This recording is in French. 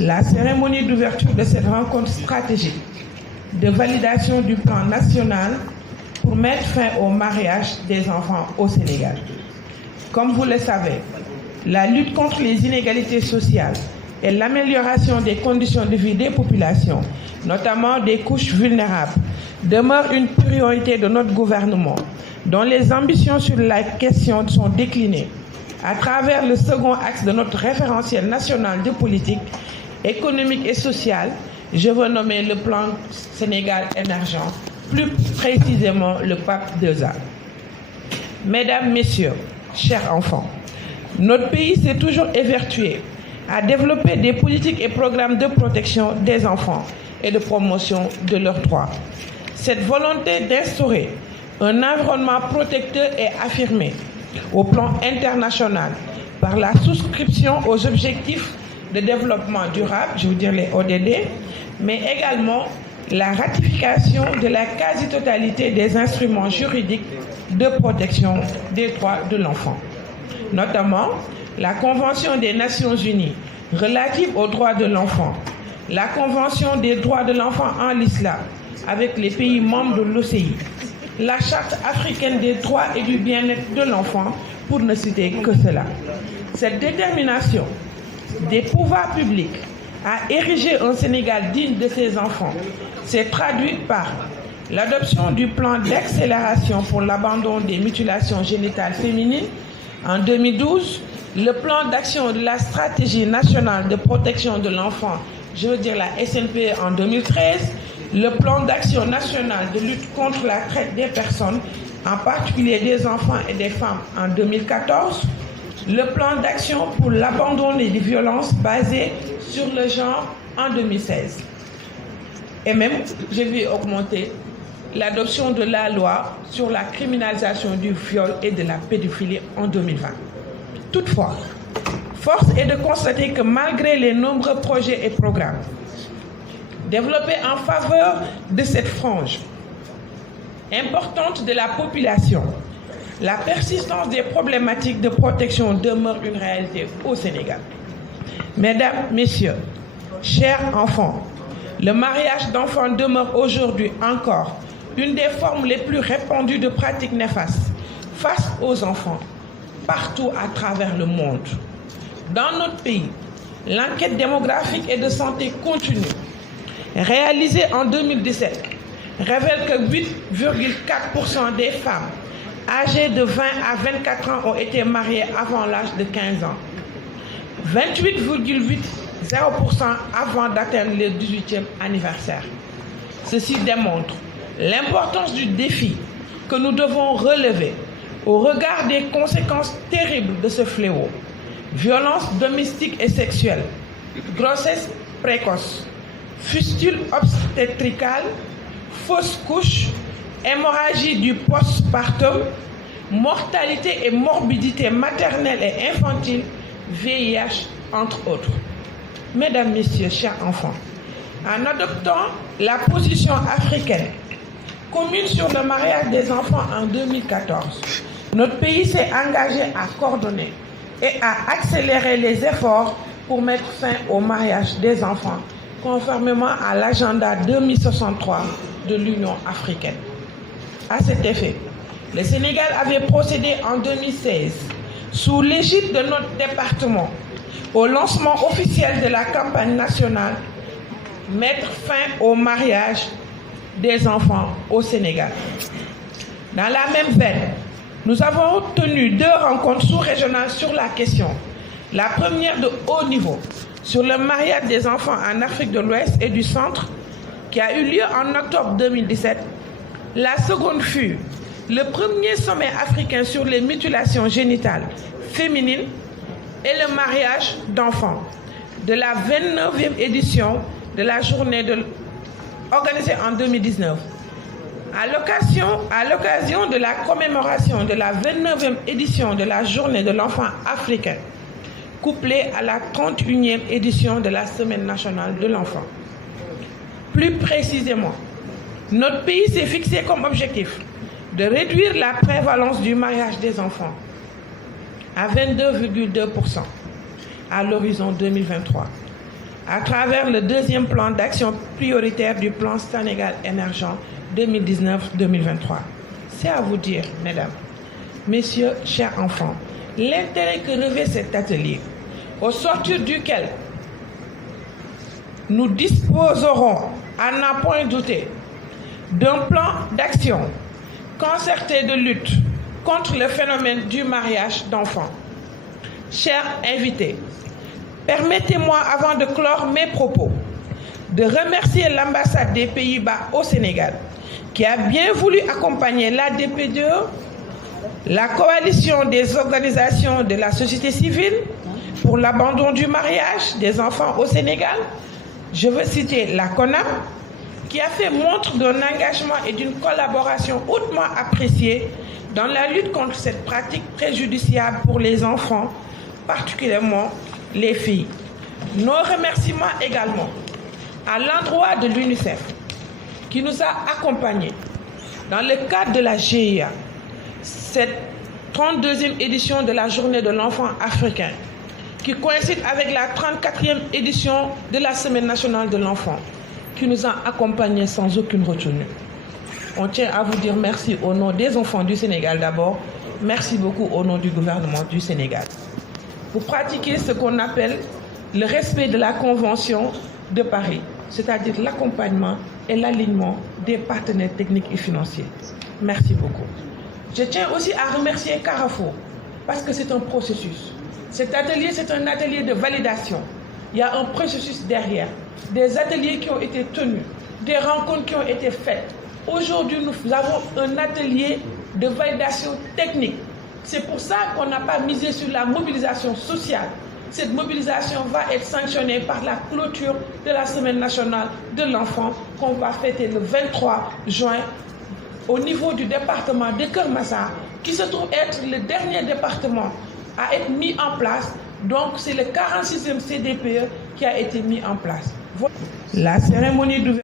La cérémonie d'ouverture de cette rencontre stratégique de validation du plan national pour mettre fin au mariage des enfants au Sénégal. Comme vous le savez, la lutte contre les inégalités sociales et l'amélioration des conditions de vie des populations, notamment des couches vulnérables, demeure une priorité de notre gouvernement, dont les ambitions sur la question sont déclinées à travers le second axe de notre référentiel national de politique économique et sociale. Je veux nommer le plan Sénégal émergent, plus précisément le PAP 2A. Mesdames, Messieurs, chers enfants, notre pays s'est toujours évertué à développer des politiques et programmes de protection des enfants et de promotion de leurs droits. Cette volonté d'instaurer un environnement protecteur est affirmée au plan international par la souscription aux objectifs de développement durable, je veux dire les ODD, mais également la ratification de la quasi-totalité des instruments juridiques de protection des droits de l'enfant, notamment la Convention des Nations Unies relative aux droits de l'enfant, la Convention des droits de l'enfant en l'islam avec les pays membres de l'OCI, la Charte africaine des droits et du bien-être de l'enfant, pour ne citer que cela. Cette détermination des pouvoirs publics à ériger un Sénégal digne de ses enfants s'est traduite par l'adoption du plan d'accélération pour l'abandon des mutilations génitales féminines en 2012, le plan d'action de la stratégie nationale de protection de l'enfant, je veux dire la SNP en 2013, le plan d'action national de lutte contre la traite des personnes, en particulier des enfants et des femmes en 2014, le plan d'action pour l'abandon des violences basées sur le genre en 2016. Et même, j'ai vu augmenter l'adoption de la loi sur la criminalisation du viol et de la pédophilie en 2020. Toutefois, force est de constater que malgré les nombreux projets et programmes développés en faveur de cette frange importante de la population, la persistance des problématiques de protection demeure une réalité au Sénégal. Mesdames, Messieurs, chers enfants, le mariage d'enfants demeure aujourd'hui encore une des formes les plus répandues de pratiques néfastes face aux enfants partout à travers le monde. Dans notre pays, l'enquête démographique et de santé continue, réalisée en 2017, révèle que 8,4% des femmes âgées de 20 à 24 ans ont été mariées avant l'âge de 15 ans, 28,80% avant d'atteindre le 18e anniversaire. Ceci démontre l'importance du défi que nous devons relever au regard des conséquences terribles de ce fléau. Violences domestiques et sexuelles, grossesse précoce, fistule obstétricale, fausse couche, hémorragie du postpartum, mortalité et morbidité maternelle et infantile, VIH, entre autres. Mesdames, Messieurs, chers enfants, en adoptant la position africaine commune sur le mariage des enfants en 2014, notre pays s'est engagé à coordonner et à accélérer les efforts pour mettre fin au mariage des enfants, conformément à l'agenda 2063 de l'Union africaine. À cet effet, le Sénégal avait procédé en 2016, sous l'égide de notre département, au lancement officiel de la campagne nationale « Mettre fin au mariage des enfants au Sénégal ». Dans la même veine, nous avons tenu 2 rencontres sous-régionales sur la question. La première de haut niveau, sur le mariage des enfants en Afrique de l'Ouest et du Centre, qui a eu lieu en octobre 2017. La seconde fut le premier sommet africain sur les mutilations génitales féminines et le mariage d'enfants de la 29e édition de la journée organisée en 2019. À l'occasion de la commémoration de la 29e édition de la journée de l'enfant africain, couplée à la 31e édition de la Semaine nationale de l'enfant. Plus précisément, notre pays s'est fixé comme objectif de réduire la prévalence du mariage des enfants à 22,2% à l'horizon 2023, à travers le deuxième plan d'action prioritaire du plan Sénégal émergent 2019-2023. C'est à vous dire, mesdames, messieurs, chers enfants, l'intérêt que revêt cet atelier, au sortir duquel nous disposerons, à n'en point douter, d'un plan d'action concerté de lutte contre le phénomène du mariage d'enfants. Chers invités, permettez-moi, avant de clore mes propos, de remercier l'ambassade des Pays-Bas au Sénégal, qui a bien voulu accompagner l'ADP2, la coalition des organisations de la société civile pour l'abandon du mariage des enfants au Sénégal. Je veux citer la CONAP, qui a fait montre d'un engagement et d'une collaboration hautement appréciée dans la lutte contre cette pratique préjudiciable pour les enfants, particulièrement les filles. Nos remerciements également à l'endroit de l'UNICEF, qui nous a accompagnés dans le cadre de la GIA, cette 32e édition de la Journée de l'enfant africain, qui coïncide avec la 34e édition de la Semaine nationale de l'enfant, qui nous a accompagnés sans aucune retenue. On tient à vous dire merci au nom des enfants du Sénégal d'abord. Merci beaucoup au nom du gouvernement du Sénégal. Pour pratiquer ce qu'on appelle le respect de la Convention de Paris, c'est-à-dire l'accompagnement et l'alignement des partenaires techniques et financiers. Merci beaucoup. Je tiens aussi à remercier Carrefour, parce que c'est un processus. Cet atelier, c'est un atelier de validation. Il y a un processus derrière, des ateliers qui ont été tenus, des rencontres qui ont été faites. Aujourd'hui, nous avons un atelier de validation technique. C'est pour ça qu'on n'a pas misé sur la mobilisation sociale. Cette mobilisation va être sanctionnée par la clôture de la Semaine nationale de l'enfant qu'on va fêter le 23 juin au niveau du département de Keur Massar, qui se trouve être le dernier département à être mis en place. Donc, c'est le 46e CDPE qui a été mis en place. La cérémonie d'ouverture